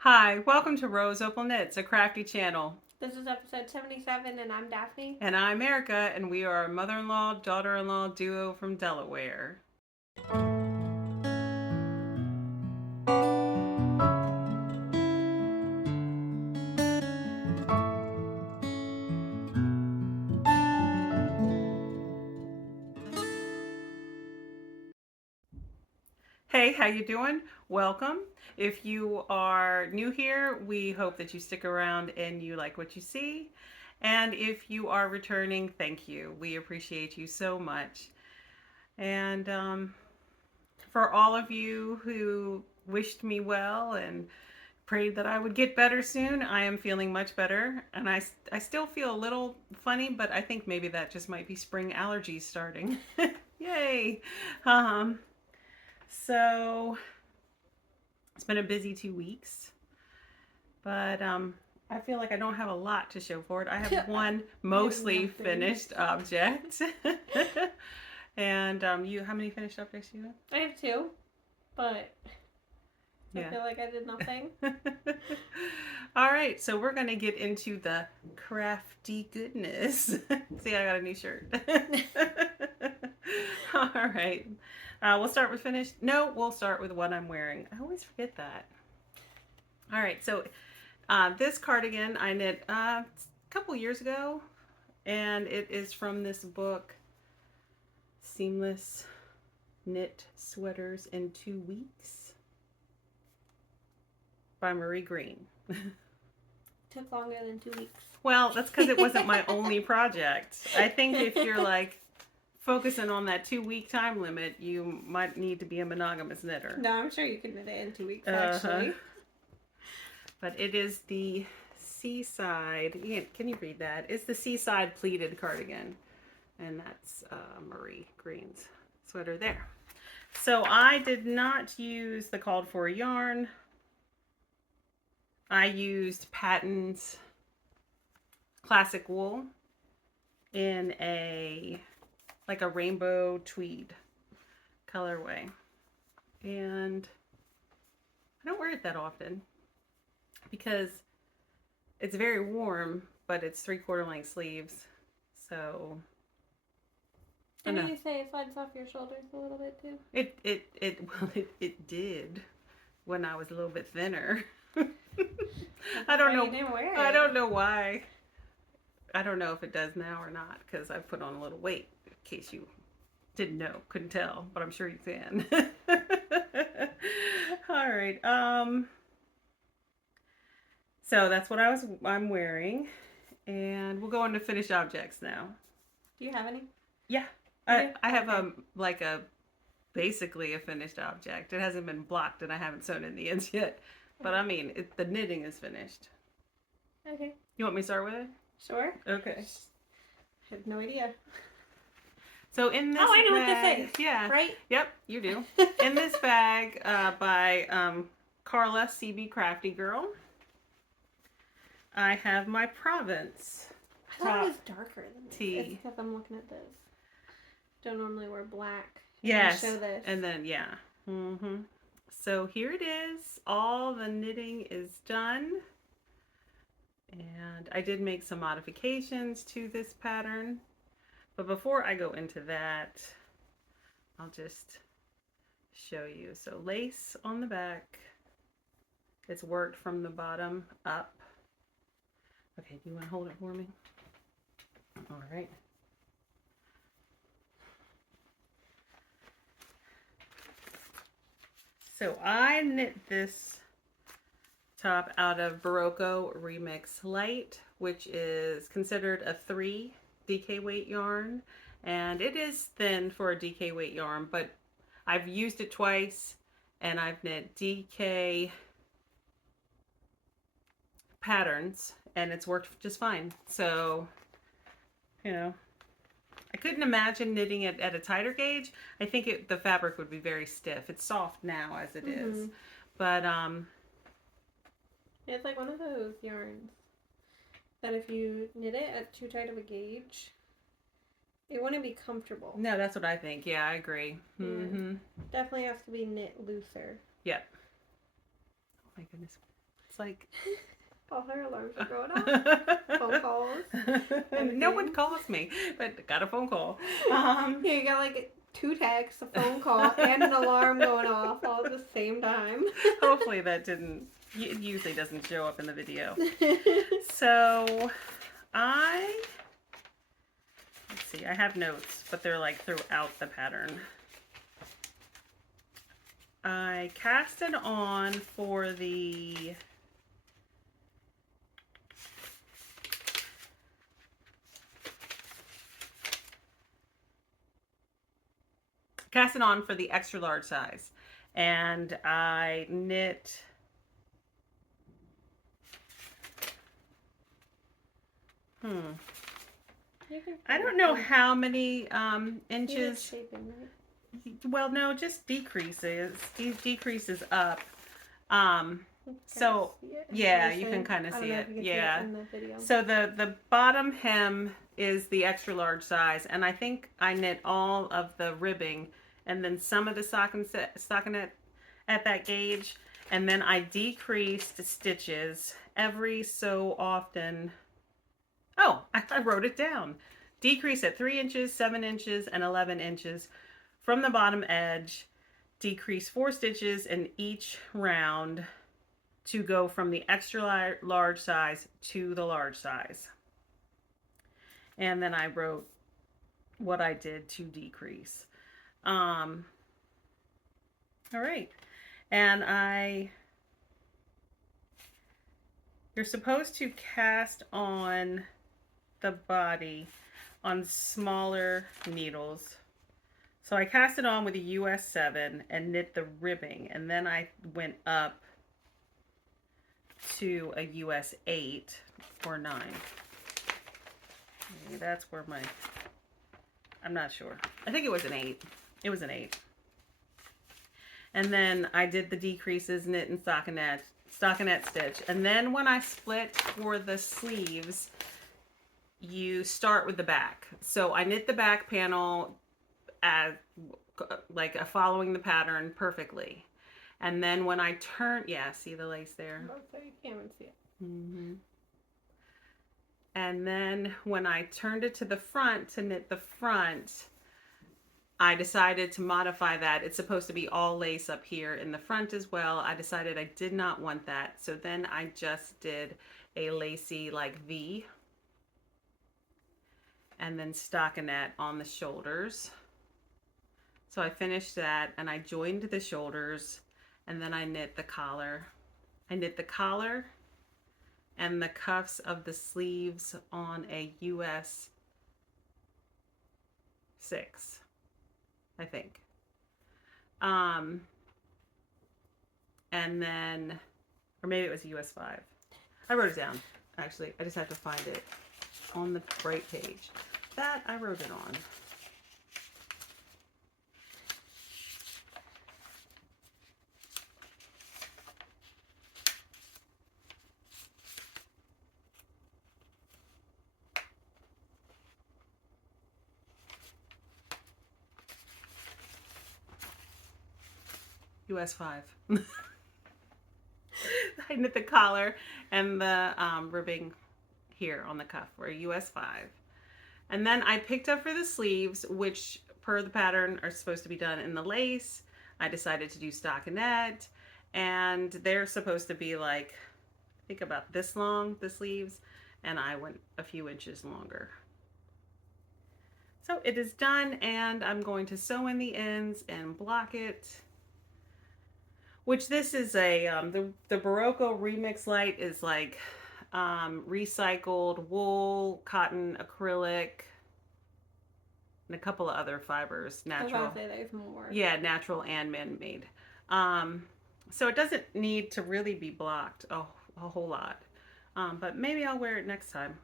Hi, welcome to RoseOpalKnits, a crafty channel. This is episode 77, and I'm Daphne. And I'm Erica, and we are a mother-in-law, daughter-in-law duo from Delaware. Hey, how you doing? Welcome. If you are new here, we hope that you stick around and you like what you see. And if you are returning, thank you. We appreciate you so much. And for all of you who wished me well and prayed that I would get better soon, I am feeling much better. And I still feel a little funny, but I think maybe that just might be spring allergies starting. Yay! Um, so it's been a busy 2 weeks, but I feel like I don't have a lot to show for it. I have one mostly finished object. And you, how many finished objects do you have? I have two, but I Yeah. feel like I did nothing. All right, so we're going to get into the crafty goodness. See, I got a new shirt. All right. We'll start with finished. No, we'll start with what I'm wearing. I always forget that. All right, so this cardigan I knit a couple years ago, and it is from this book, Seamless Knit Sweaters in 2 Weeks by Marie Greene. Took longer than 2 weeks. Well, that's because it wasn't my only project. I think if you're like focusing on that 2 week time limit, you might need to be a monogamous knitter. No, I'm sure you can knit it in 2 weeks, actually. But it is the Seaside. Can you read that? It's the Seaside pleated cardigan. And that's Marie Greene's sweater there. So I did not use the called for yarn. I used Patton's classic wool in a rainbow tweed colorway. And I don't wear it that often because it's very warm, but it's 3/4 length sleeves. So didn't you say it slides off your shoulders a little bit too? It did when I was a little bit thinner. I don't know. You didn't wear it. I don't know why. I don't know if it does now or not because I've put on a little weight. In case you didn't know, couldn't tell, but I'm sure you can. All right. So that's what I'm wearing, and we'll go into finished objects now. Do you have any? Yeah. I have basically a finished object. It hasn't been blocked and I haven't sewn in the ends yet. But I mean, the knitting is finished. Okay. You want me to start with it? Sure. Okay. I have no idea. So in this I know bag, what this is. yeah. Right? Yep, you do. In this bag by Carla CB Crafty Girl, I have my Provence I thought it was darker than this. tee. It's because I'm looking at this. Don't normally wear black. Yes. Show this. And then, yeah. Mm-hmm. So here it is. All the knitting is done. And I did make some modifications to this pattern. But before I go into that, I'll just show you. So lace on the back. It's worked from the bottom up. Okay, do you want to hold it for me? All right. So I knit this top out of Barocco Remix Light, which is considered a 3 DK weight yarn. And it is thin for a DK weight yarn, but I've used it twice and I've knit DK patterns and it's worked just fine. So, you know, I couldn't imagine knitting it at a tighter gauge. I think the fabric would be very stiff. It's soft now as it is. But it's like one of those yarns that if you knit it at too tight of a gauge, it wouldn't be comfortable. No, that's what I think. Yeah, I agree. Yeah. Mm-hmm. Definitely has to be knit looser. Yep. Oh my goodness. It's like all her alarms are going off. Phone calls. No one calls me, but got a phone call. Yeah, you got like 2 texts, a phone call, and an alarm going off all at the same time. Hopefully that didn't. It usually doesn't show up in the video. So let's see. I have notes, but they're like throughout the pattern. I cast it on for the extra large size, and I knit I don't know how many inches. Well, no, just decreases up. So yeah, you can kind of see it. Yeah. So the bottom hem is the extra large size, and I think I knit all of the ribbing and then some of the stockinette at that gauge, and then I decreased stitches every so often. Oh, I wrote it down. Decrease at 3 inches, 7 inches, and 11 inches from the bottom edge. Decrease 4 stitches in each round to go from the extra large size to the large size. And then I wrote what I did to decrease. All right. And you're supposed to cast on the body on smaller needles. So I cast it on with a US 7 and knit the ribbing, and then I went up to a US 8 or 9. Maybe that's where I'm not sure. I think it was an 8. It was an 8. And then I did the decreases, knit and stockinette stitch. And then when I split for the sleeves, you start with the back. So I knit the back panel as like following the pattern perfectly. And then when I turn, yeah, see the lace there? So you can't even see it. Mm-hmm. And then when I turned it to the front to knit the front, I decided to modify that. It's supposed to be all lace up here in the front as well. I decided I did not want that. So then I just did a lacy like V, and then stockinette on the shoulders. So I finished that and I joined the shoulders, and then I knit the collar. I knit the collar and the cuffs of the sleeves on a US 6, I think. And then, or maybe it was a US 5. I wrote it down, actually. I just have to find it on the right page. That I wrote it on. US 5. I knit the collar and the ribbing here on the cuff for US 5. And then I picked up for the sleeves, which per the pattern are supposed to be done in the lace. I decided to do stockinette, and they're supposed to be like, I think about this long, the sleeves, and I went a few inches longer. So it is done, and I'm going to sew in the ends and block it. Which this is a, the Barocco Remix Light is like recycled wool, cotton, acrylic, and a couple of other fibers, natural. I was about to say there's more. Yeah, natural and man-made. So it doesn't need to really be blocked a whole lot. But maybe I'll wear it next time.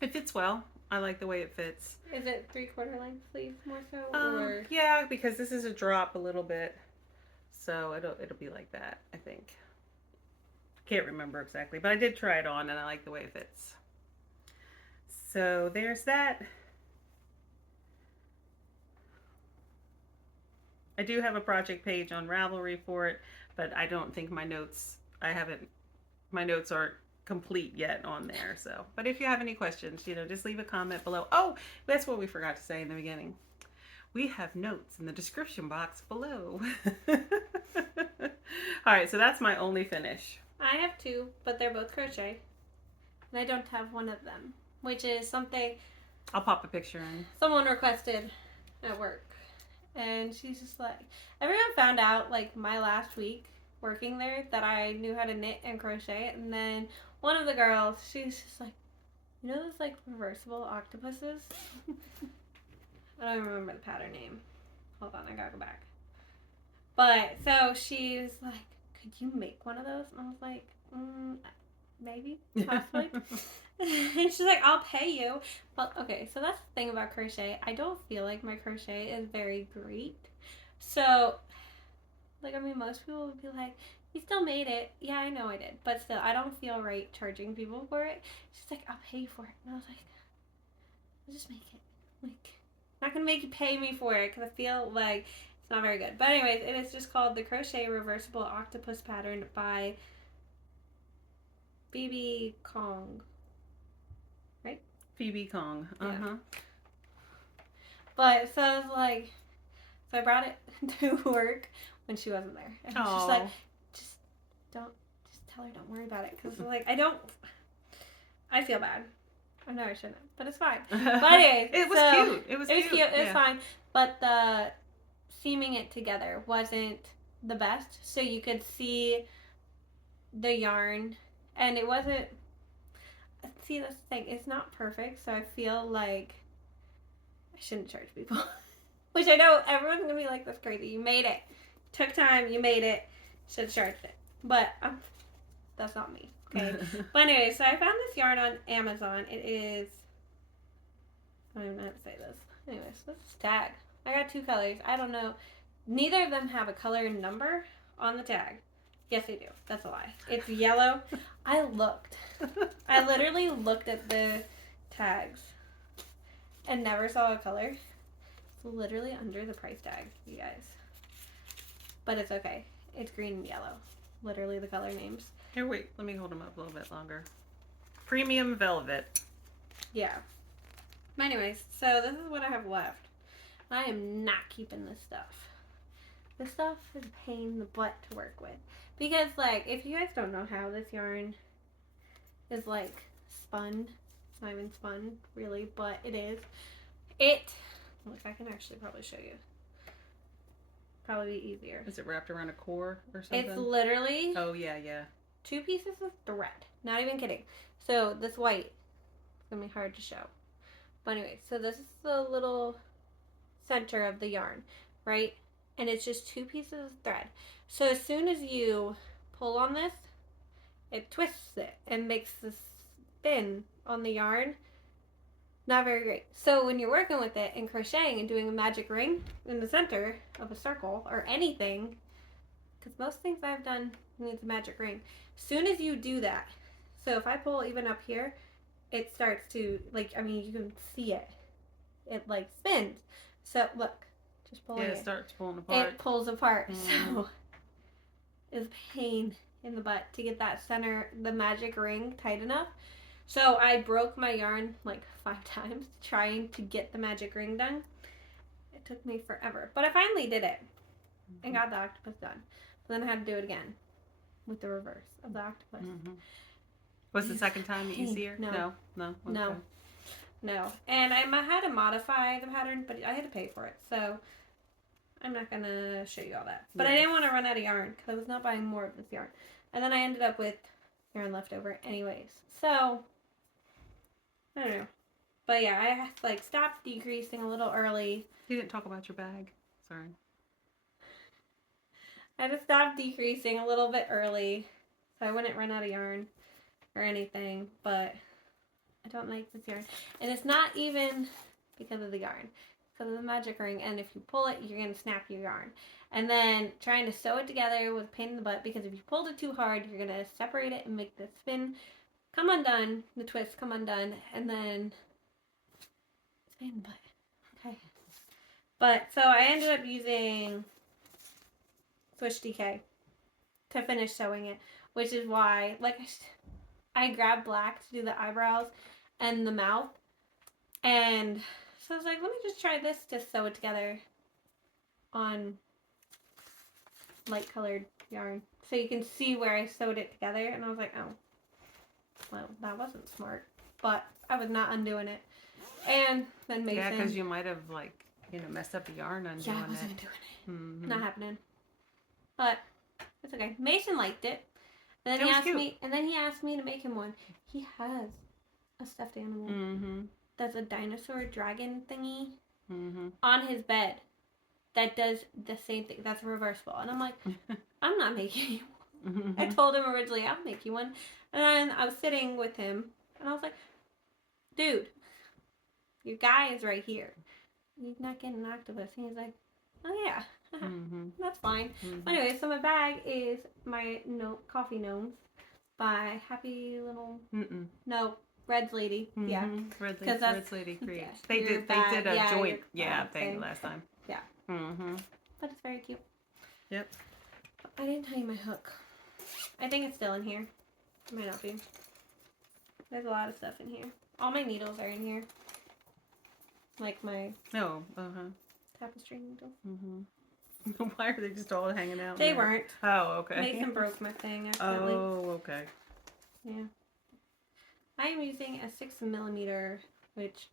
It fits well. I like the way it fits. Is it 3/4 length sleeve more so? Or? Yeah, because this is a drop a little bit. So it'll be like that, I think. Can't remember exactly, but I did try it on and I like the way it fits. So there's that. I do have a project page on Ravelry for it, but I don't think my notes, I haven't my notes aren't complete yet on there. So, but if you have any questions, just leave a comment below. Oh, that's what we forgot to say in the beginning. We have notes in the description box below. All right, so that's my only finish. I have two, but they're both crochet. And I don't have one of them, which is something I'll pop a picture in. someone requested at work. And she's just like, everyone found out like my last week working there that I knew how to knit and crochet. And then one of the girls, she's just like, you know those like reversible octopuses? I don't remember the pattern name. Hold on, I gotta go back. But so she's like, could you make one of those? And I was like, maybe, possibly. And she's like, I'll pay you. Well, okay, so that's the thing about crochet. I don't feel like my crochet is very great. So, like, I mean, most people would be like, you still made it. Yeah, I know I did. But still, I don't feel right charging people for it. She's like, I'll pay you for it. And I was like, I'll just make it. Like, I'm not going to make you pay me for it because I feel like it's not very good. But anyways, it is just called the Crochet Reversible Octopus Pattern by Phoebe Kong. Right? Phoebe Kong. Uh-huh. But so I was like, so I brought it to work when she wasn't there. And she's just like, just tell her don't worry about it. Because like, I feel bad. I know I shouldn't, but it's fine. But anyways, it was cute. It was cute. It was fine. But the seaming it together wasn't the best. So you could see the yarn, and it wasn't. See, this thing, it's not perfect. So I feel like I shouldn't charge people, which I know everyone's gonna be like, "That's crazy. You made it. Took time. You made it. Should have charged it." But that's not me. Okay. But anyway, so I found this yarn on Amazon. It is, I don't even know how to say this. Anyways, this is tag. I got two colors. I don't know. Neither of them have a color number on the tag. Yes, they do. That's a lie. It's yellow. I looked. I literally looked at the tags and never saw a color. It's literally under the price tag, you guys. But it's okay. It's green and yellow. Literally the color names. Here, wait. Let me hold them up a little bit longer. Premium velvet. Yeah. Anyways, so this is what I have left. I am not keeping this stuff. This stuff is a pain in the butt to work with. Because, like, if you guys don't know how this yarn is, like, spun. It's not even spun, really, but it is. Look, I can actually probably show you. Probably be easier. Is it wrapped around a core or something? It's literally... Oh, yeah. 2 pieces of thread. Not even kidding. So this white is going to be hard to show. But anyway, so this is the little center of the yarn, right? And it's just 2 pieces of thread. So as soon as you pull on this, it twists it and makes this spin on the yarn. Not very great. So when you're working with it and crocheting and doing a magic ring in the center of a circle or anything, because most things I've done needs a magic ring. As soon as you do that, so if I pull even up here, it starts to, like, I mean, you can see it. It, like, spins. So, look. Just pulling it. Yeah, it starts pulling apart. It pulls apart. So, it's a pain in the butt to get that center, the magic ring tight enough. So, I broke my yarn, like, 5 times trying to get the magic ring done. It took me forever. But I finally did it. And got the octopus done. But then I had to do it again with the reverse of the octopus. Was the second time easier? No. Okay. No. And I had to modify the pattern, but I had to pay for it. So I'm not going to show you all that. But I didn't want to run out of yarn because I was not buying more of this yarn. And then I ended up with yarn left over anyways. So, I don't know. But yeah, I like stopped decreasing a little early. You didn't talk about your bag. Sorry. I had to stop decreasing a little bit early so I wouldn't run out of yarn or anything, but I don't like this yarn. And it's not even because of the yarn. It's because of the magic ring, and if you pull it, you're going to snap your yarn. And then trying to sew it together was a pain in the butt because if you pulled it too hard, you're going to separate it and make the spin come undone, the twist come undone, and then it's a pain in the butt. Okay. But, so I ended up using Switch DK to finish sewing it. which is why, like, I grabbed black to do the eyebrows and the mouth, and so I was like, let me just try this to sew it together on light colored yarn so you can see where I sewed it together. And I was like, oh, well, that wasn't smart, but I was not undoing it. And then Mason, Yeah, because you might have, like, messed up the yarn undoing it. Yeah, I wasn't doing it. Mm-hmm. Not happening. But it's okay. Mason liked it. And then he asked me to make him one. He has a stuffed animal that's a dinosaur dragon thingy on his bed that does the same thing. That's reversible. And I'm like, I'm not making you one. I told him originally, I'll make you one. And then I was sitting with him, and I was like, dude, your guy is right here. You're not getting an octopus. And he's like, oh yeah, that's fine. Anyway, so my bag is my coffee gnomes by Happy Little Red's Lady. Yeah, Red's Lady Creates. They did a joint thing last time. Yeah. But it's very cute. Yep. I didn't tell you my hook. I think it's still in here. It might not be. There's a lot of stuff in here. All my needles are in here. Like my tapestry needles. Why are they just all hanging out? They weren't. Oh, okay. Mason broke my thing accidentally. Oh, okay. Yeah. I am using a 6mm, which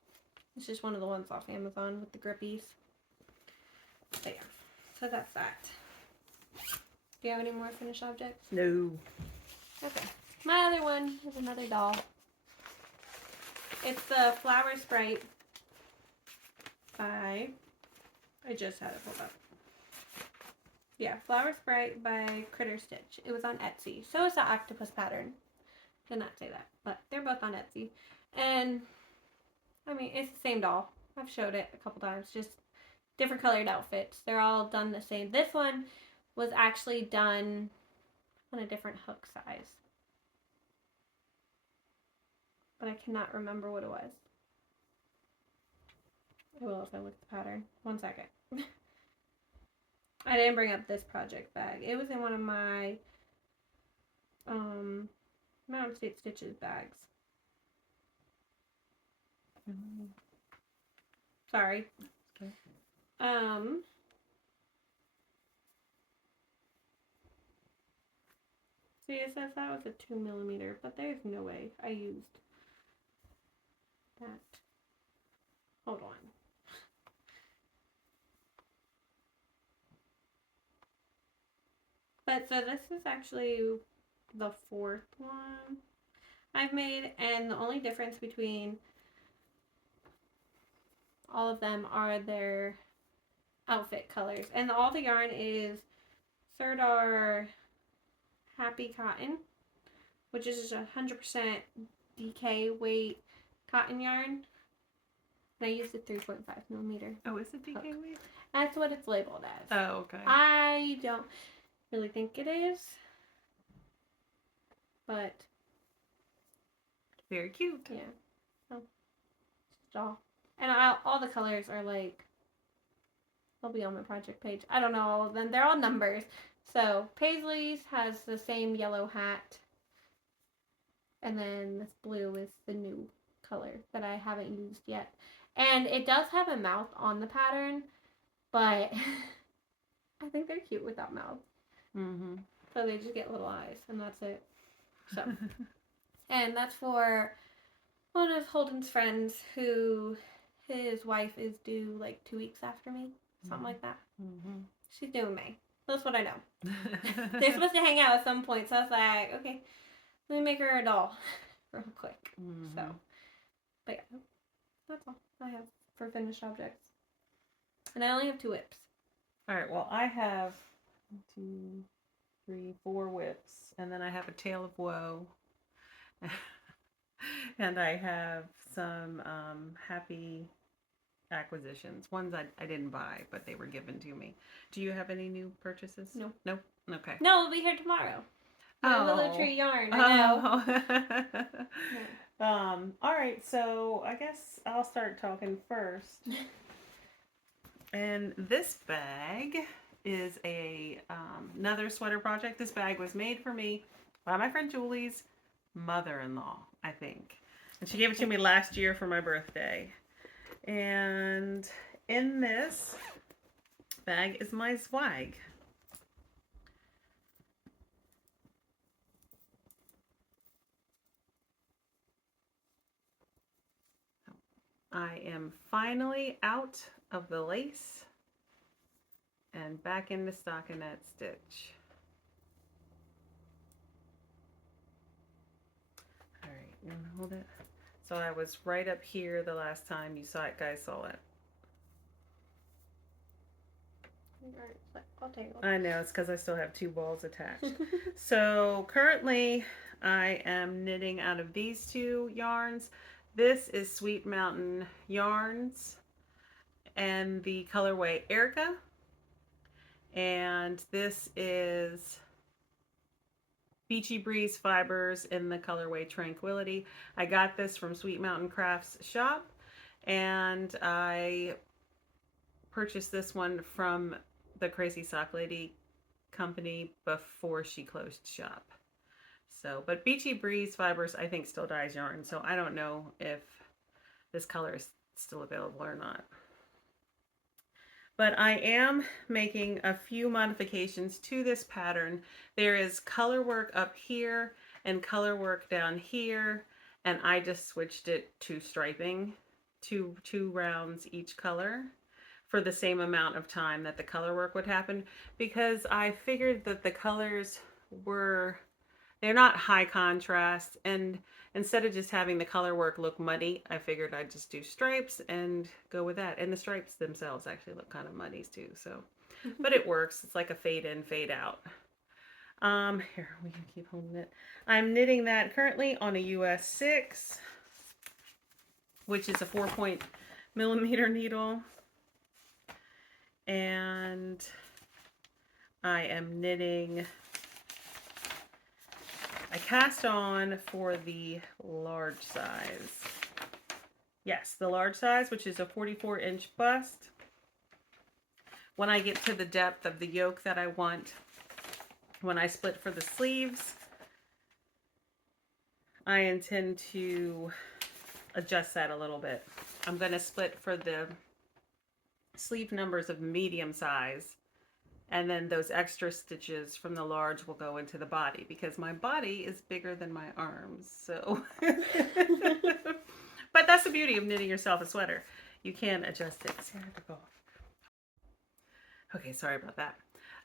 is just one of the ones off Amazon with the grippies. But yeah, so that's that. Do you have any more finished objects? No. Okay. My other one is another doll. It's the Flower Sprite by, I just had it pulled up. Yeah, Flower Sprite by Critter Stitch. It was on Etsy. So is the octopus pattern. Did not say that, but they're both on Etsy. And, I mean, it's the same doll. I've showed it a couple times. Just different colored outfits. They're all done the same. This one was actually done on a different hook size. But I cannot remember what it was. I will if I look at the pattern. 1 second. I didn't bring up this project bag. It was in one of my Mountain State Stitches bags. Sorry. Okay. See, it says that was a 2mm, but there's no way I used that. Hold on. But so this is actually the 4th one I've made, and the only difference between all of them are their outfit colors. And all the yarn is Serdar Happy Cotton, which is 100% DK weight cotton yarn. And I used a 3.5mm. Oh, is it DK weight? That's what it's labeled as. Oh, okay. I don't really think it is, but very cute. Yeah. So, doll. And all the colors are like, they'll be on my project page. I don't know all of them. They're all numbers. So Paisley's has the same yellow hat, and then this blue is the new color that I haven't used yet. And it does have a mouth on the pattern, but I think they're cute without mouth. So they just get little eyes, and that's it. So, and that's for one of Holden's friends who his wife is due like 2 weeks after me, something like that. She's due in May. That's what I know. They're supposed to hang out at some point, so I was like, okay, let me make her a doll real quick. So, but yeah, that's all I have for finished objects. And I only have 2 whips. All right, well, I have 1, 2, 3, 4 whips, and then I have a Tale of Woe, and I have some happy acquisitions. Ones I didn't buy, but they were given to me. Do you have any new purchases? No. No? Okay. No, we'll be here tomorrow. Willow Tree yarn, I know. All right, so I guess I'll start talking first. And this bag is another sweater project. This bag was made for me by my friend Julie's mother-in-law, I think. And she gave it to me last year for my birthday. And in this bag is my swag. I am finally out of the lace and back in the stockinette stitch. All right, you want to hold it? So I was right up here the last time you guys saw it. I'll take it. I know, it's because I still have 2 balls attached. So currently I am knitting out of these 2 yarns. This is Sweet Mountain Yarns and the colorway Erica. And this is Beachy Breeze Fibers in the colorway Tranquility. I got this from Sweet Mountain Crafts shop, and I purchased this one from the Crazy Sock Lady company before she closed shop. So, but Beachy Breeze Fibers I think still dyes yarn, so I don't know if this color is still available or not. But I am making a few modifications to this pattern. There is color work up here and color work down here, and I just switched it to striping, two rounds each color for the same amount of time that the color work would happen, because I figured that the colors they're not high contrast, and instead of just having the color work look muddy, I figured I'd just do stripes and go with that. And the stripes themselves actually look kind of muddy too, so but it works. It's like a fade in, fade out. Here, we can keep holding it. I'm knitting that currently on a US 6, which is a 4-point-millimeter needle. And I am knitting I cast on for the large size. Yes, the large size, which is a 44-inch bust. When I get to the depth of the yoke that I want, when I split for the sleeves, I intend to adjust that a little bit. I'm going to split for the sleeve numbers of medium size, and then those extra stitches from the large will go into the body, because my body is bigger than my arms. So but that's the beauty of knitting yourself a sweater. You can adjust it. See, I have to go off. Okay, sorry about that.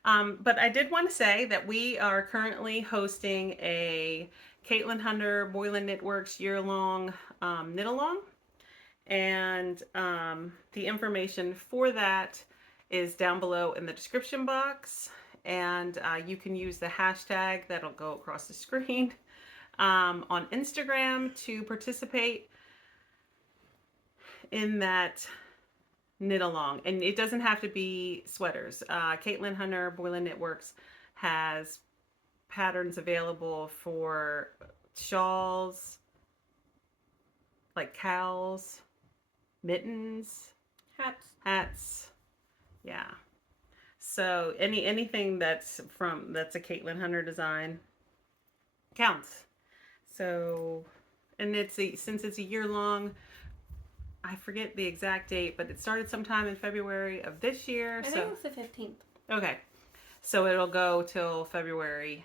But I did want to say that we are currently hosting a Caitlin Hunter Boylan Knitworks year-long knit-along, and the information for that is down below in the description box, and you can use the hashtag that'll go across the screen on Instagram to participate in that knit along. And it doesn't have to be sweaters. Caitlin Hunter Boylan Knitworks has patterns available for shawls, like cowls, mittens, hats. Yeah. So anything that's a Caitlin Hunter design counts. So, and since it's a year long, I forget the exact date, but it started sometime in February of this year. I think it's the 15th. Okay. So it'll go till February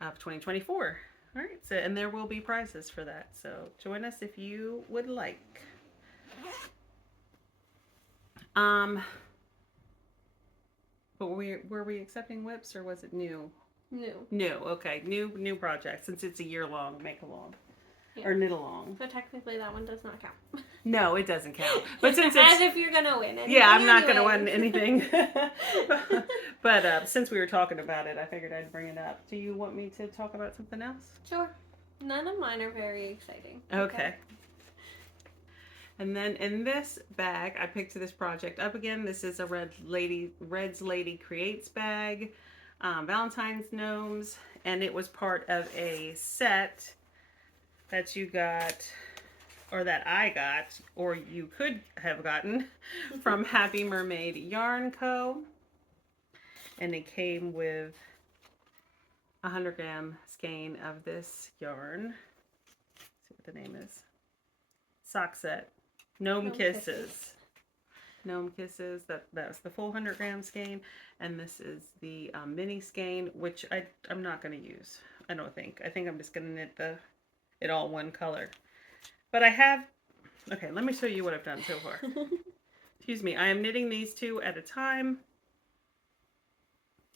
of 2024. All right. So, and there will be prizes for that. So join us if you would like. But were we accepting whips, or was it new? New. Okay. New project, since it's a year long, make along. Yeah. Or knit along. So technically that one does not count. No, it doesn't count. But since it's, as if you're gonna win anything. Yeah, I'm not gonna win anything. But since we were talking about it, I figured I'd bring it up. Do you want me to talk about something else? Sure. None of mine are very exciting. Okay. And then in this bag, I picked this project up again. This is a Red's Lady Creates bag, Valentine's Gnomes, and it was part of a set that you got, or that I got, or you could have gotten from Happy Mermaid Yarn Co. And it came with a 100-gram skein of this yarn. Let's see what the name is. Sock set. Gnome Kisses. Gnome Kisses. That's the full 100 gram skein, and this is the mini skein, which I'm not going to use. I don't think. I think I'm just going to knit it all one color. But I have. Okay, let me show you what I've done so far. Excuse me. I am knitting these two at a time.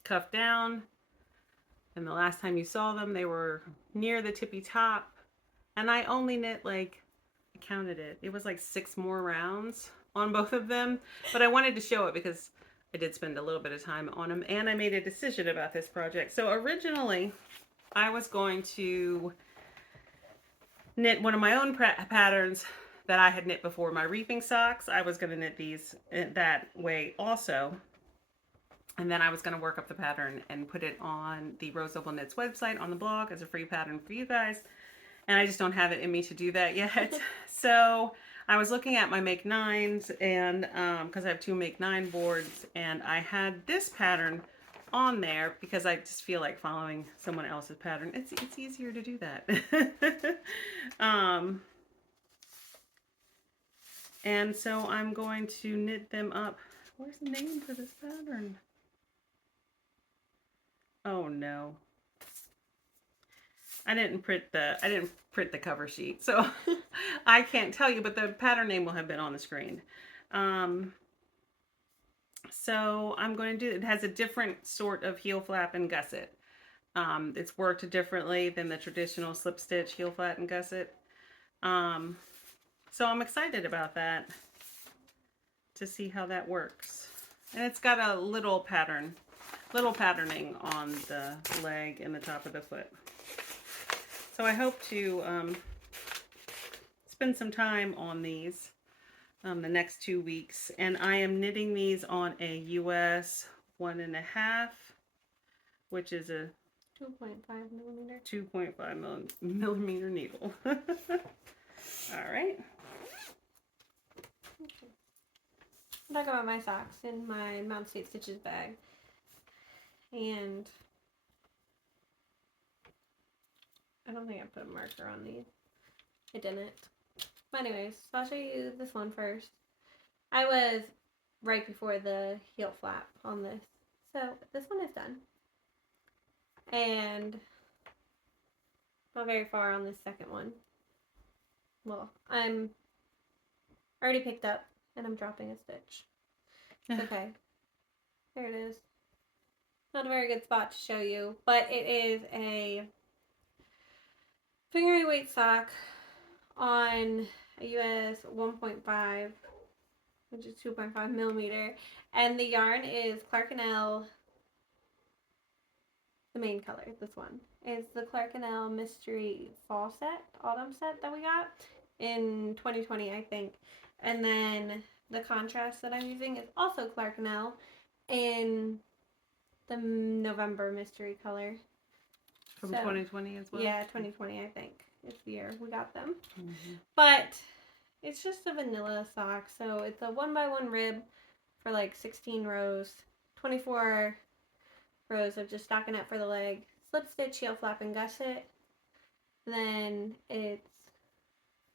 Cuff down. And the last time you saw them, they were near the tippy top. And I only knit like, I counted it. It was like 6 more rounds on both of them. But I wanted to show it because I did spend a little bit of time on them. And I made a decision about this project. So originally, I was going to knit one of my own patterns that I had knit before, my reaping socks. I was going to knit these that way also. And then I was going to work up the pattern and put it on the Rose Opal Knits website on the blog as a free pattern for you guys. And I just don't have it in me to do that yet. So I was looking at my Make 9s, and because I have 2 Make 9 boards, and I had this pattern on there because I just feel like following someone else's pattern. It's easier to do that. And so I'm going to knit them up. Where's the name for this pattern? Oh no. I didn't print the cover sheet, so I can't tell you, but the pattern name will have been on the screen. So I'm going to do, it has a different sort of heel flap and gusset. It's worked differently than the traditional slip stitch heel flap and gusset. So I'm excited about that, to see how that works. And it's got a little patterning on the leg and the top of the foot. So I hope to spend some time on these the next 2 weeks. And I am knitting these on a US 1.5, which is a 2.5 millimeter. 2.5 millimeter needle. All right. Okay. I'll talk about my socks in my Mount State Stitches bag. And I don't think I put a marker on these. I didn't. But anyways, so I'll show you this one first. I was right before the heel flap on this. So this one is done. And not very far on this second one. Well, I'm already picked up and I'm dropping a stitch. It's okay. There it is. Not a very good spot to show you, but it is a fingery weight sock on a US 1.5, which is 2.5 millimeter, and the yarn is Clark+L. The main color, this one is the Clark+L Mystery Fall Set, Autumn Set that we got in 2020, I think. And then the contrast that I'm using is also Clark+L in the November mystery color. From 2020 as well? Yeah, 2020, I think, is the year we got them. But it's just a vanilla sock, so it's a 1x1 rib for like 16 rows, 24 rows of just stockinette for the leg, slip stitch, heel flap, and gusset. Then it's,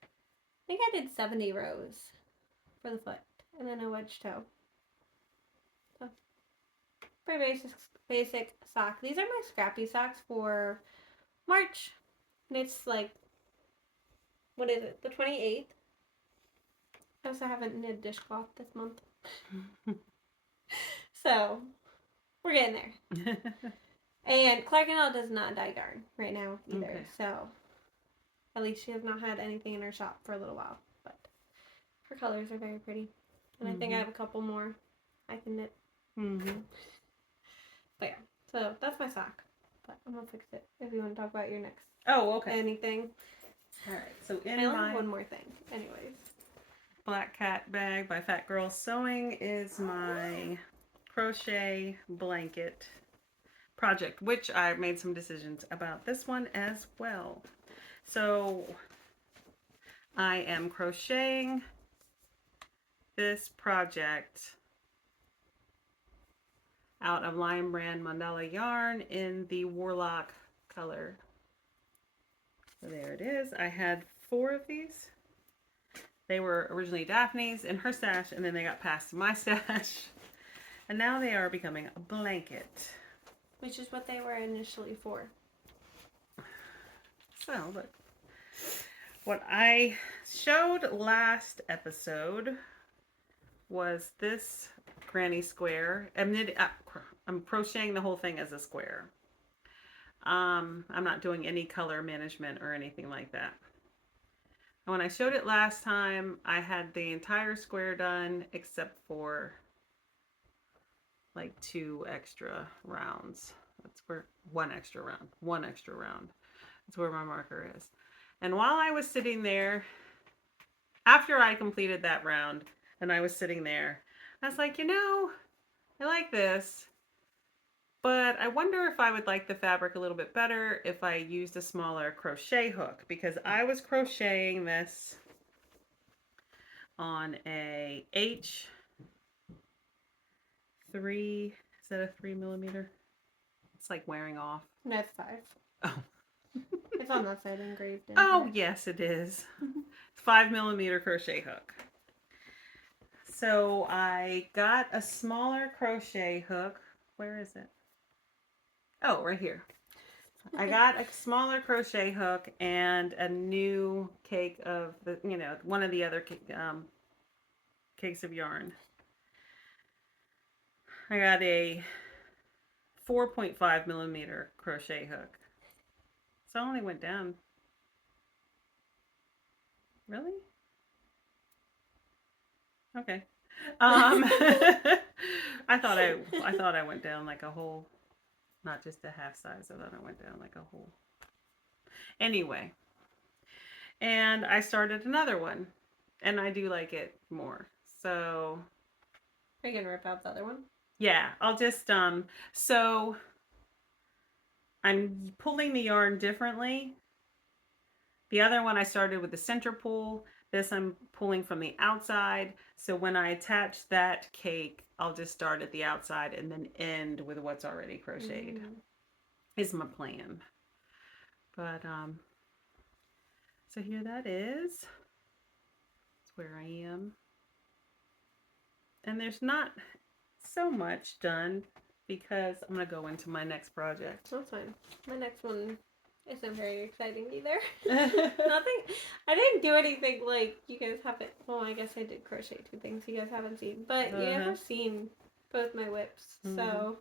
I think I did 70 rows for the foot, and then a wedge toe. So pretty basic sock. These are my scrappy socks for March, and it's like, what is it, the 28th? I also haven't knit dishcloth this month. So we're getting there. And Clark+L does not dye yarn right now either. Okay. So at least she has not had anything in her shop for a little while. But her colors are very pretty. And I think I have a couple more I can knit. But yeah, so that's my sock. But I'm going to fix it if you want to talk about your next. Oh, okay. Anything. All right. So in I only my have one more thing. Anyways. Black Cat bag by Fat Girl Sewing is my crochet blanket project, which I made some decisions about this one as well. So I am crocheting this project out of Lion Brand Mandala yarn in the Warlock color So there it is. I had 4 of these. They were originally Daphne's in her stash, and then they got passed to my stash. And now they are becoming a blanket. Which is what they were initially for. So, look. What I showed last episode was this granny square. I'm crocheting the whole thing as a square. I'm not doing any color management or anything like that. And when I showed it last time, I had the entire square done except for like 2 extra rounds. That's where one extra round. That's where my marker is. And while I was sitting there, after I completed that round, and I was sitting there, I was like, I like this, but I wonder if I would like the fabric a little bit better if I used a smaller crochet hook, because I was crocheting this on a H3, is that a 3mm? It's like wearing off. No, it's 5. Oh. It's on that side engraved in Oh, here. yes, it is. 5mm crochet hook. So I got a smaller crochet hook. Where is it? Oh, right here. I got a smaller crochet hook and a new cake of the, one of the other cakes of yarn. I got a 4.5mm crochet hook. So I only went down. Really? Okay. I thought I went down like a whole, not just a half size. I thought I went down like a whole. Anyway. And I started another one, and I do like it more. So. Are you gonna rip out the other one? Yeah, I'll just so I'm pulling the yarn differently. The other one I started with the center pull. This I'm pulling from the outside. So when I attach that cake, I'll just start at the outside and then end with what's already crocheted. Is my plan. But so here that is. That's where I am. And there's not so much done because I'm going to go into my next project. That's fine. My next one isn't very exciting either. Nothing. I didn't do anything like you guys haven't. Well, I guess I did crochet 2 things you guys haven't seen, but you have seen both my whips. So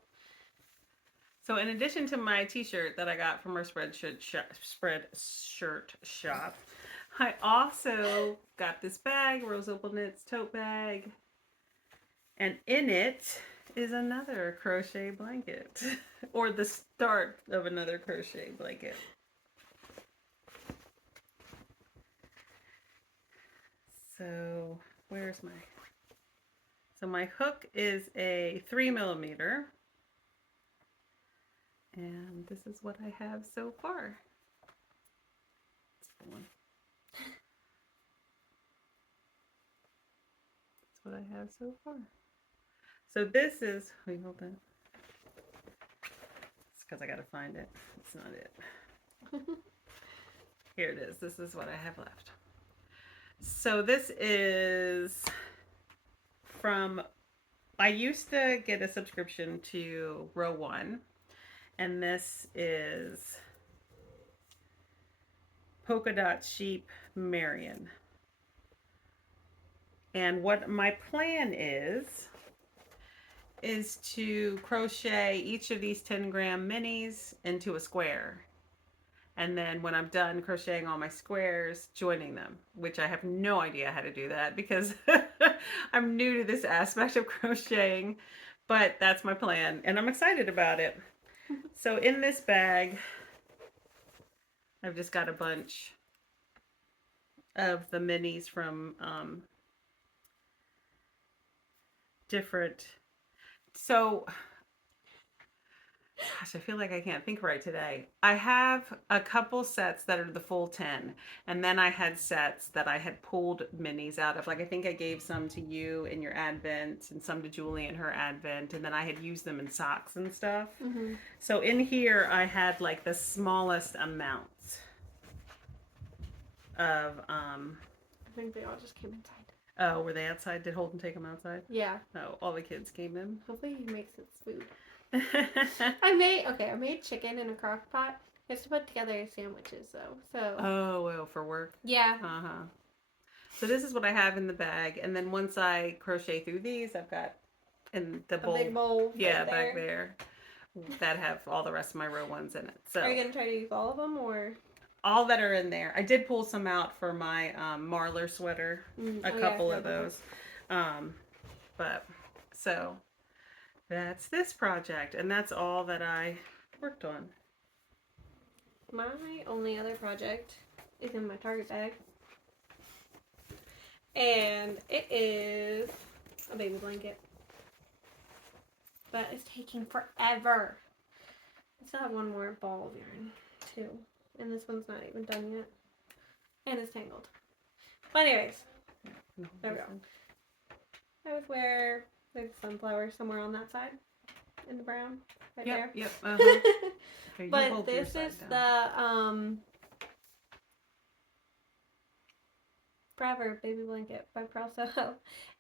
in addition to my t-shirt that I got from our spreadshirt shop, I also got this bag, RoseOpalKnits tote bag, and in it is another crochet blanket, or the start of another crochet blanket. So where's my hook is a 3mm, and this is what I have so far. That's the one. That's what I have so far. So this is, wait, hold on. It's because I gotta find it. It's not it. Here it is. This is what I have left. So this is from, I used to get a subscription to Row 1, and this is Polka Dot Sheep Marion. And what my plan is to crochet each of these 10-gram minis into a square. And then when I'm done crocheting all my squares, joining them, which I have no idea how to do that because I'm new to this aspect of crocheting, but that's my plan and I'm excited about it. So in this bag, I've just got a bunch of the minis from different. So, gosh, I feel like I can't think right today. I have a couple sets that are the full 10, and then I had sets that I had pulled minis out of. Like I think I gave some to you in your advent and some to Julie in her advent, and then I had used them in socks and stuff. So in here I had like the smallest amounts. of I think they all just came inside. oh, were they outside? Did Holden take them outside? Yeah. No, all the kids came in. Hopefully he makes his food. I made chicken in a crock pot. I have to put together sandwiches though. So Oh, well, for work. yeah. Uh-huh. So this is what I have in the bag, and then once I crochet through these, I've got in the bowl. A big bowl. Yeah, back there. That have all the rest of my row ones in it. So are you gonna try to use all of them or? all that are in there. I did pull some out for my Marlar sweater, a couple of those. But so that's this project, and that's all that I worked on. My only other project is in my Target bag. And it is a baby blanket. But it's taking forever. I still have one more ball of yarn, too. And this one's not even done yet. And it's tangled. But anyways, there we go. I would wear the sunflower somewhere on that side. In the brown. Right there. Yep. Uh-huh. Okay, but this is the Forever Baby Blanket by Purl Soho.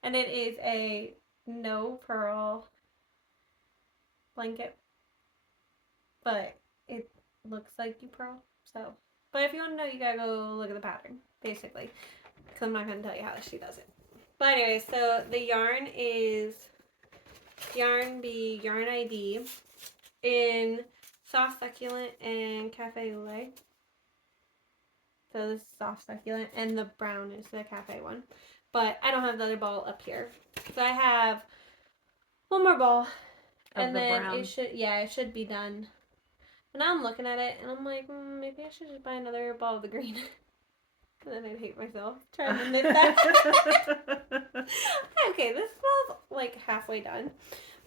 And it is a no purl blanket. But it looks like you purl. So, but if you want to know, you gotta go look at the pattern, basically. Because I'm not gonna tell you how she does it. But anyway, so the yarn is Yarn B Yarn ID in Soft Succulent and Cafe au Lait. So this is Soft Succulent, and the brown is the Cafe one. But I don't have the other ball up here. So I have one more ball. And then brown. It should be done. But now I'm looking at it, and I'm like, maybe I should just buy another ball of the green. And then I'd hate myself trying to knit that. Okay, this ball's like halfway done.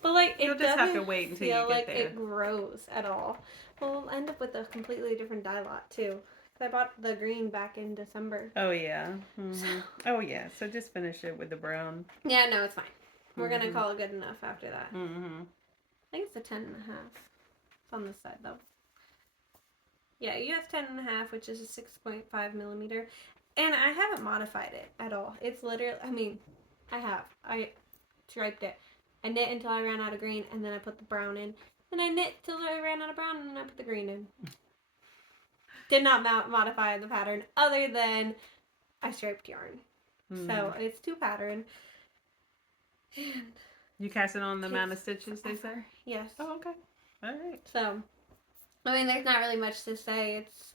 But like You'll just have to wait until you get like there. It grows at all. Well, we'll end up with a completely different dye lot too. Cause I bought the green back in December. Oh yeah. Mm-hmm. Oh yeah. So just finish it with the brown. Yeah, no, it's fine. We're gonna call it good enough after that. Mm-hmm. I think it's a 10.5. It's on this side though. Yeah, US 10.5, which is a 6.5 millimeter. And I haven't modified it at all. It's literally, I striped it. I knit until I ran out of green, and then I put the brown in. Then I knit till I ran out of brown, and then I put the green in. Did not modify the pattern, other than I striped yarn. So it's 2 pattern. And you cast it on the amount of stitches they say? Yes. Oh, okay. All right. So, I mean, there's not really much to say. It's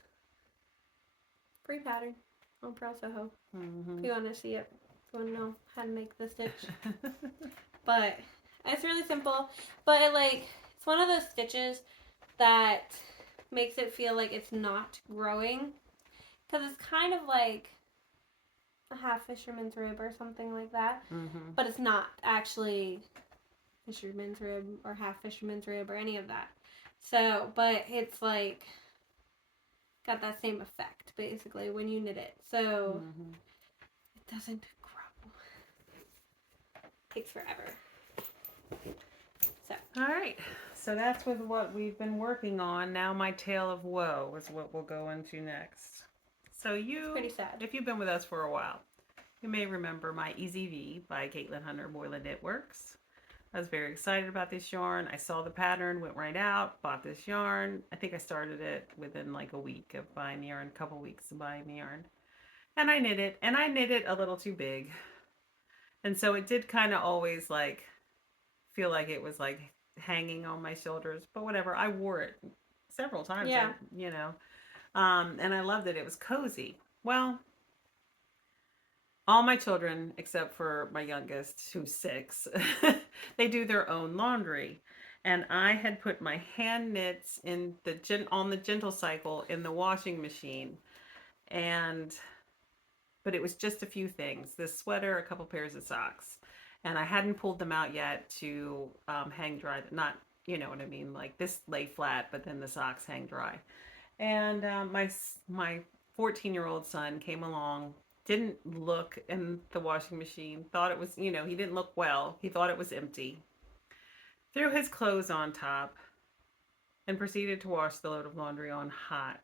free pattern on Purl Soho. If you want to see it, if you want to know how to make the stitch. But it's really simple. But it's one of those stitches that makes it feel like it's not growing. Because it's kind of like a half fisherman's rib or something like that. But it's not actually fisherman's rib or half fisherman's rib or any of that. So, but it's like got that same effect basically when you knit it. So it doesn't grow. Takes forever. So. All right. So that's with what we've been working on. Now my tale of woe is what we'll go into next. So it's pretty sad. If you've been with us for a while, you may remember my Easy V by Caitlin Hunter Boylan Knitworks. I was very excited about this yarn. I saw the pattern, went right out, bought this yarn. I think I started it within like a week of buying the yarn, a couple weeks of buying the yarn. And I knit it, and I knit it a little too big. And so it did kind of always like feel like it was like hanging on my shoulders, but whatever. I wore it several times, yeah. And I loved it. It was cozy. Well, all my children, except for my youngest, who's 6, they do their own laundry. And I had put my hand knits in on the gentle cycle in the washing machine. But it was just a few things. This sweater, a couple pairs of socks. And I hadn't pulled them out yet to hang dry. Not, you know what I mean? Like this lay flat, but then the socks hang dry. And my 14-year-old son came along, didn't look in the washing machine, thought it was, he didn't look well. He thought it was empty. Threw his clothes on top and proceeded to wash the load of laundry on hot.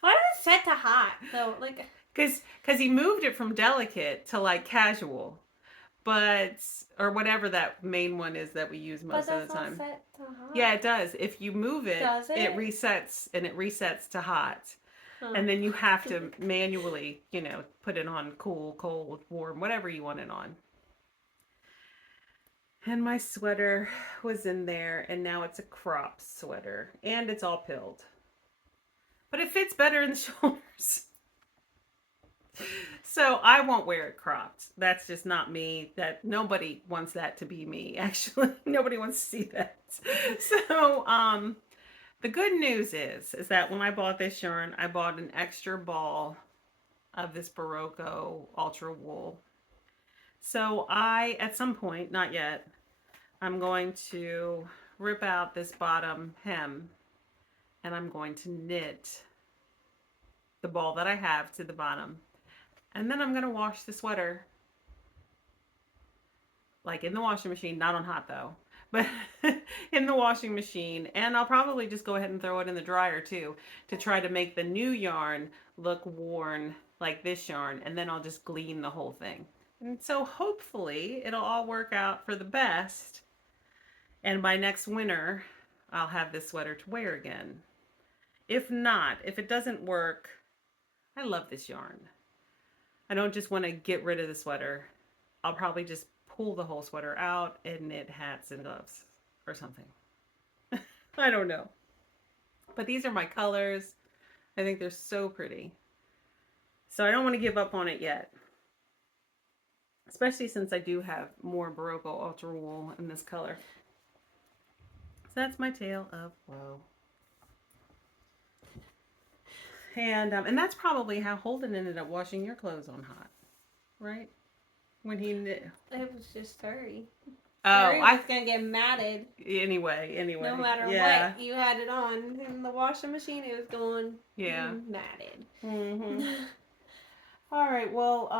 Why does it set to hot though. Like, because he moved it from delicate to like casual, but or whatever that main one is that we use but most of that's the not time. set to hot. Yeah, it does. If you move it, Does it it? resets, and it resets to hot. Huh. And then you have to manually, put it on cool, cold, warm, whatever you want it on. And my sweater was in there, and now it's a crop sweater, and it's all pilled. But it fits better in the shoulders. So I won't wear it cropped. That's just not me. That nobody wants that to be me. Actually, nobody wants to see that. So, the good news is that when I bought this yarn, I bought an extra ball of this Barocco Ultra Wool. So at some point, not yet, I'm going to rip out this bottom hem, and I'm going to knit the ball that I have to the bottom. And then I'm going to wash the sweater, like in the washing machine, not on hot though, but in the washing machine. And I'll probably just go ahead and throw it in the dryer too, to try to make the new yarn look worn like this yarn. And then I'll just glean the whole thing. And so hopefully it'll all work out for the best. And by next winter, I'll have this sweater to wear again. If not, if it doesn't work, I love this yarn. I don't just want to get rid of the sweater. I'll probably just pull the whole sweater out and knit hats and gloves or something. I don't know. But these are my colors. I think they're so pretty. So I don't want to give up on it yet. Especially since I do have more Barocco Ultra Wool in this color. So that's my tale of woe. And that's probably how Holden ended up washing your clothes on hot, right? When he knit. It was just Surrey. Oh, Surrey was gonna get matted. Anyway. No matter what, you had it on in the washing machine. It was going matted. Mm-hmm. All right. Well,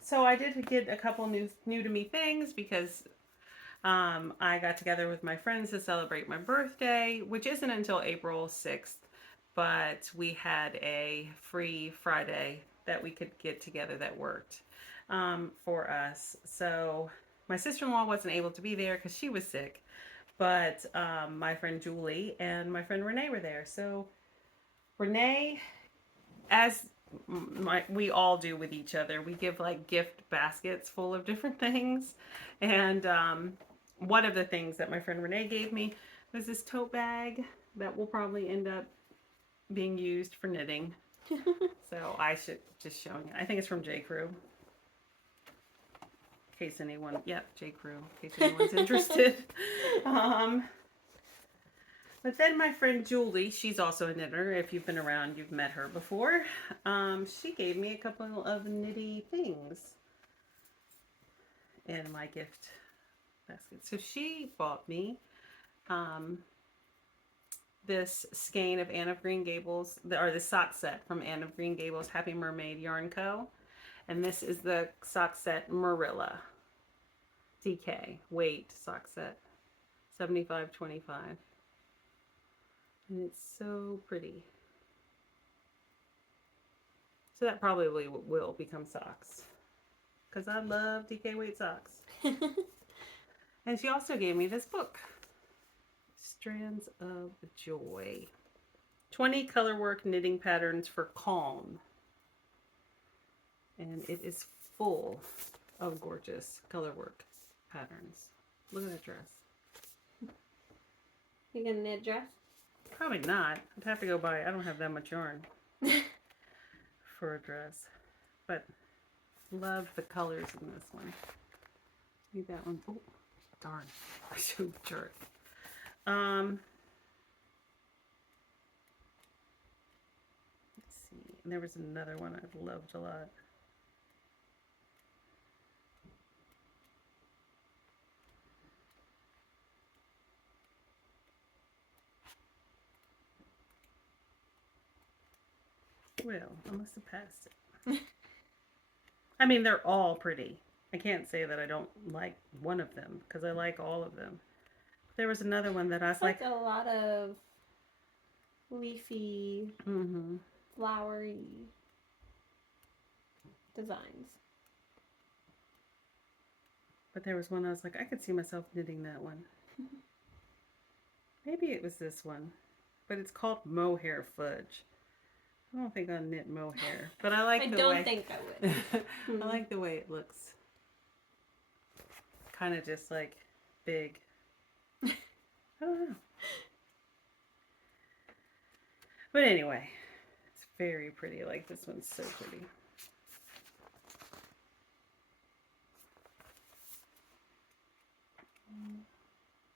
so I did get a couple new to me things because I got together with my friends to celebrate my birthday, which isn't until April 6th. But we had a free Friday that we could get together that worked for us. So my sister-in-law wasn't able to be there because she was sick, but my friend Julie and my friend Renee were there. So Renee, as we all do with each other, we give like gift baskets full of different things. And one of the things that my friend Renee gave me was this tote bag that will probably end up being used for knitting. So I should just show you. I think it's from J. Crew. In case anyone, J. Crew, in case anyone's interested. But then my friend Julie, she's also a knitter. If you've been around, you've met her before. She gave me a couple of knitty things in my gift basket. So she bought me this skein of Anne of Green Gables, or the sock set from Anne of Green Gables Happy Mermaid Yarn Co. And this is the sock set Marilla DK weight sock set, 75-25. And it's so pretty. So that probably will become socks, because I love DK weight socks. And she also gave me this book, Strands of Joy. 20 colorwork knitting patterns for calm. And it is full of gorgeous colorwork patterns. Look at that dress. You gonna knit a dress? Probably not. I'd have to go buy, I don't have that much yarn for a dress. But love the colors in this one. Need that one. Oh, darn. I showed the chart. Let's see. And there was another one I loved a lot. Well, I must have passed it. I mean, they're all pretty. I can't say that I don't like one of them, because I like all of them. There was another one that I was like a lot of leafy flowery designs. But there was one I was like, I could see myself knitting that one. Maybe it was this one. But it's called Mohair Fudge. I don't think I'll knit mohair. But I like the way... I don't think I would. I like the way it looks. Kind of just like big. I don't know. But anyway, it's very pretty. Like this one's so pretty.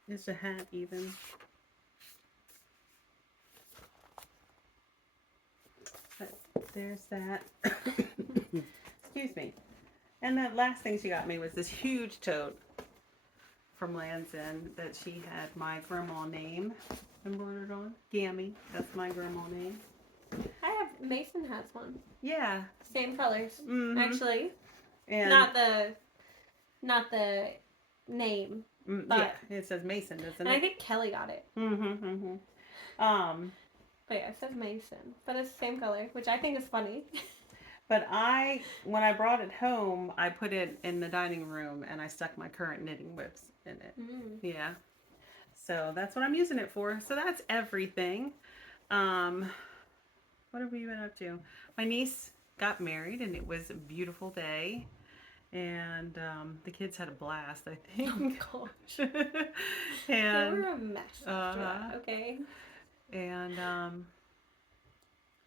Is the hat even? But there's that. Excuse me. And the last thing she got me was this huge tote from Land's End that she had my grandma name embroidered on. Gammy. That's my grandma name. I have Mason has one. Yeah. Same colors, actually. And not the name. yeah, it says Mason, doesn't it? And I think Kelly got it. But yeah, it says Mason, but it's the same color, which I think is funny. But when I brought it home, I put it in the dining room and I stuck my current knitting whips in it. Yeah. So that's what I'm using it for. So that's everything. What have we been up to? My niece got married and it was a beautiful day. And the kids had a blast, I think. Oh gosh. And they were a mess. Okay. And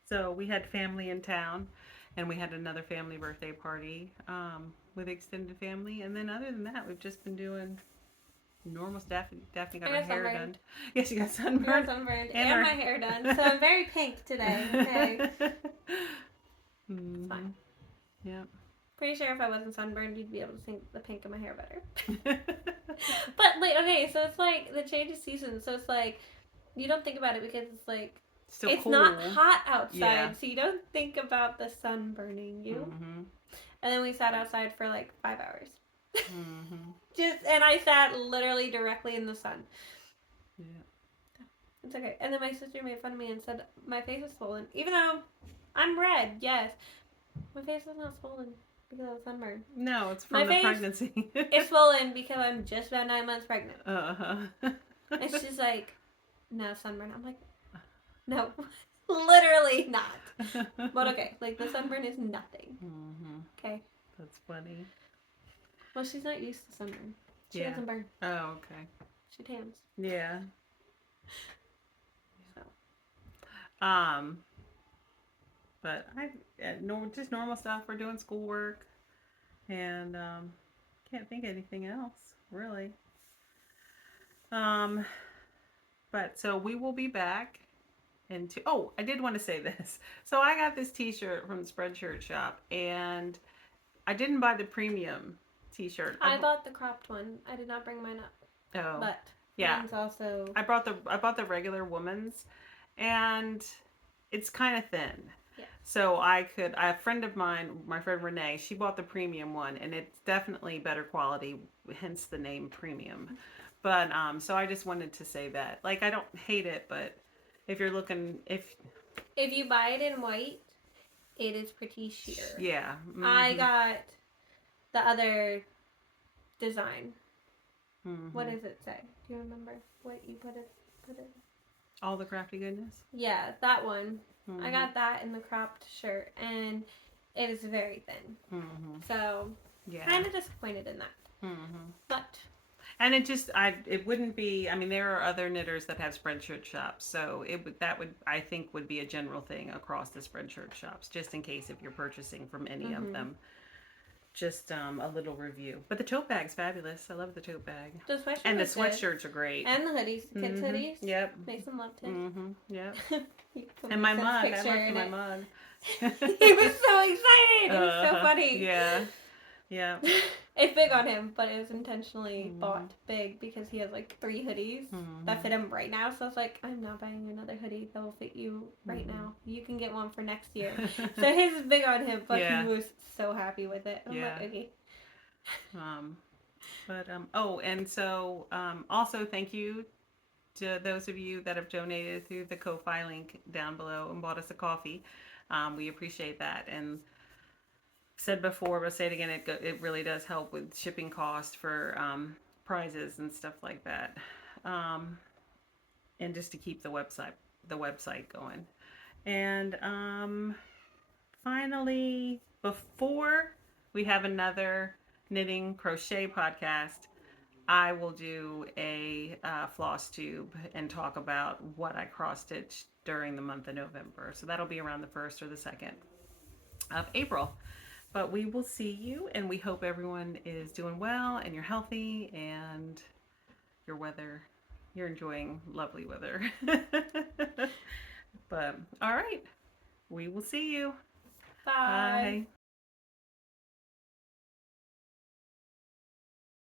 so we had family in town, and we had another family birthday party with extended family. And then other than that, we've just been doing normal stuff. Daphne got her hair done. Yeah, she got sunburned. And my hair done. So I'm very pink today. Okay. It's fine. Yeah. Pretty sure if I wasn't sunburned, you'd be able to see the pink in my hair better. But like, okay, so it's like the change of season. So it's like you don't think about it because it's like still it's cool. not hot outside, Yeah. so you don't think about the sun burning you. And then we sat outside for like 5 hours. And I sat literally directly in the sun. Yeah. It's okay. And then my sister made fun of me and said my face was swollen, even though I'm red. Yes, my face was not swollen because I was sunburned. No, it's from the pregnancy. It's swollen because I'm just about 9 months pregnant. And she's like, no, sunburn. I'm like, no, literally not. But okay, like the sunburn is nothing. Okay. That's funny. Well, she's not used to sunburn. She Yeah. doesn't burn. Oh, okay. She tans. Yeah. So. But just normal stuff. We're doing schoolwork, and can't think of anything else really. But so we will be back into. Oh, I did want to say this. So I got this T-shirt from the Spreadshirt shop, and I didn't buy the premium T-shirt. I bought the cropped one. I did not bring mine up. Oh, but yeah. mine's also. I bought the regular woman's, and it's kind of thin. Yeah. So a friend of mine, my friend Renee, she bought the premium one, and it's definitely better quality, hence the name premium. But so I just wanted to say that, like, I don't hate it, but if you're looking, if you buy it in white, it is pretty sheer. Yeah. I got the other design. What does it say? Do you remember what you put it? All the Crafty goodness? Yeah, that one. I got that in the cropped shirt, and it is very thin. So, yeah, kind of disappointed in that. But. And it wouldn't be, I mean, there are other knitters that have Spreadshirt shops, so that would, I think, would be a general thing across the Spreadshirt shops, just in case if you're purchasing from any of them. Just a little review. But the tote bag's fabulous. I love the tote bag. The sweatshirt and the sweatshirts are great. And the hoodies, kids' hoodies. Yep. Mason loved it. Yep. And my mug. I liked my mug. He was so excited. It was so funny. Yeah. Yeah. It's big on him, but it was intentionally bought big because he has like 3 hoodies that fit him right now. So I was like, I'm not buying another hoodie that will fit you right now. You can get one for next year. So his is big on him, but he was so happy with it. I'm like, okay. And so also thank you to those of you that have donated through the Ko-Fi link down below and bought us a coffee. We appreciate that. And said before, but say it again, it really does help with shipping cost for prizes and stuff like that. Um, and just to keep the website going. And finally, before we have another knitting crochet podcast, I will do a floss tube and talk about what I cross stitched during the month of November. So that'll be around the 1st or the 2nd of April. But we will see you, and we hope everyone is doing well and you're healthy and your weather, you're enjoying lovely weather. But all right, we will see you. Bye. Bye.